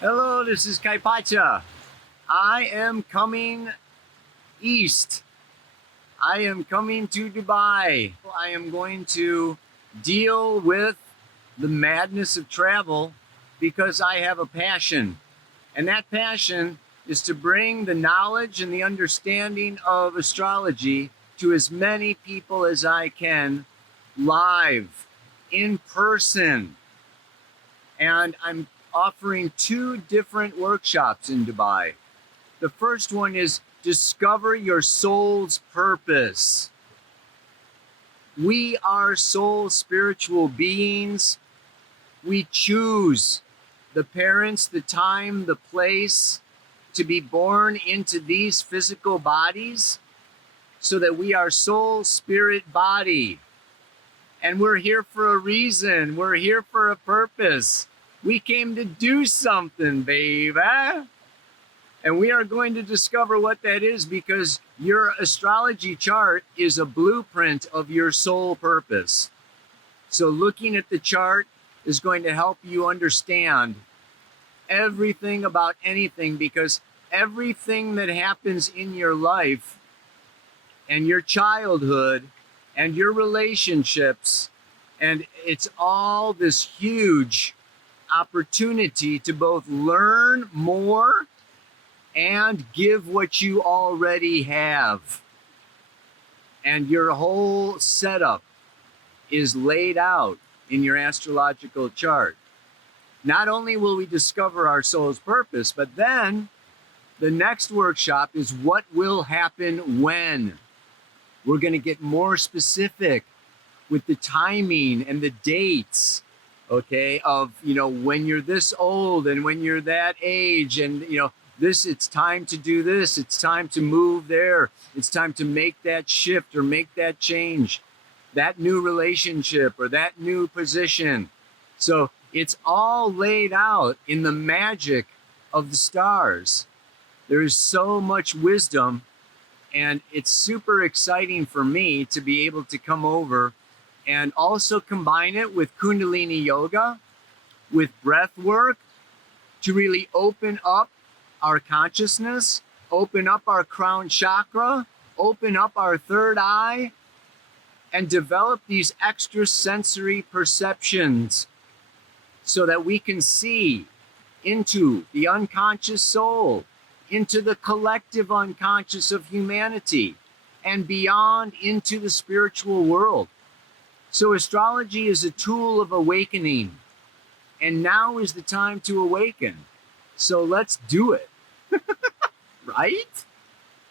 Hello, this is Kaypacha. I am coming east. I am coming to Dubai. I am going to deal with the madness of travel because I have a passion. And that passion is to bring the knowledge and the understanding of astrology to as many people as I can live, in person. And I'm offering 2 different workshops in Dubai. The first one is Discover Your Soul's Purpose. We are soul spiritual beings. We choose the parents, the time, the place to be born into these physical bodies so that we are soul, spirit, body. And we're here for a reason. We're here for a purpose. We came to do something, baby. And we are going to discover what that is because your astrology chart is a blueprint of your soul purpose. So looking at the chart is going to help you understand everything about anything, because everything that happens in your life and your childhood and your relationships, and it's all this huge opportunity to both learn more and give what you already have. And your whole setup is laid out in your astrological chart. Not only will we discover our soul's purpose, but then the next workshop is what will happen when. We're going to get more specific with the timing and the dates, okay, of, when you're this old and when you're that age, and, this, it's time to do this, it's time to move there, it's time to make that shift or make that change, that new relationship or that new position. So it's all laid out in the magic of the stars. There is so much wisdom, and it's super exciting for me to be able to come over and also combine it with Kundalini yoga, with breath work, to really open up our consciousness, open up our crown chakra, open up our third eye, and develop these extrasensory perceptions so that we can see into the unconscious soul, into the collective unconscious of humanity, and beyond into the spiritual world. So astrology is a tool of awakening, and now is the time to awaken. So let's do it, right?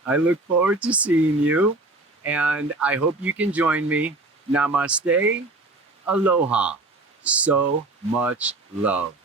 I look forward to seeing you, and I hope you can join me. Namaste, aloha, so much love.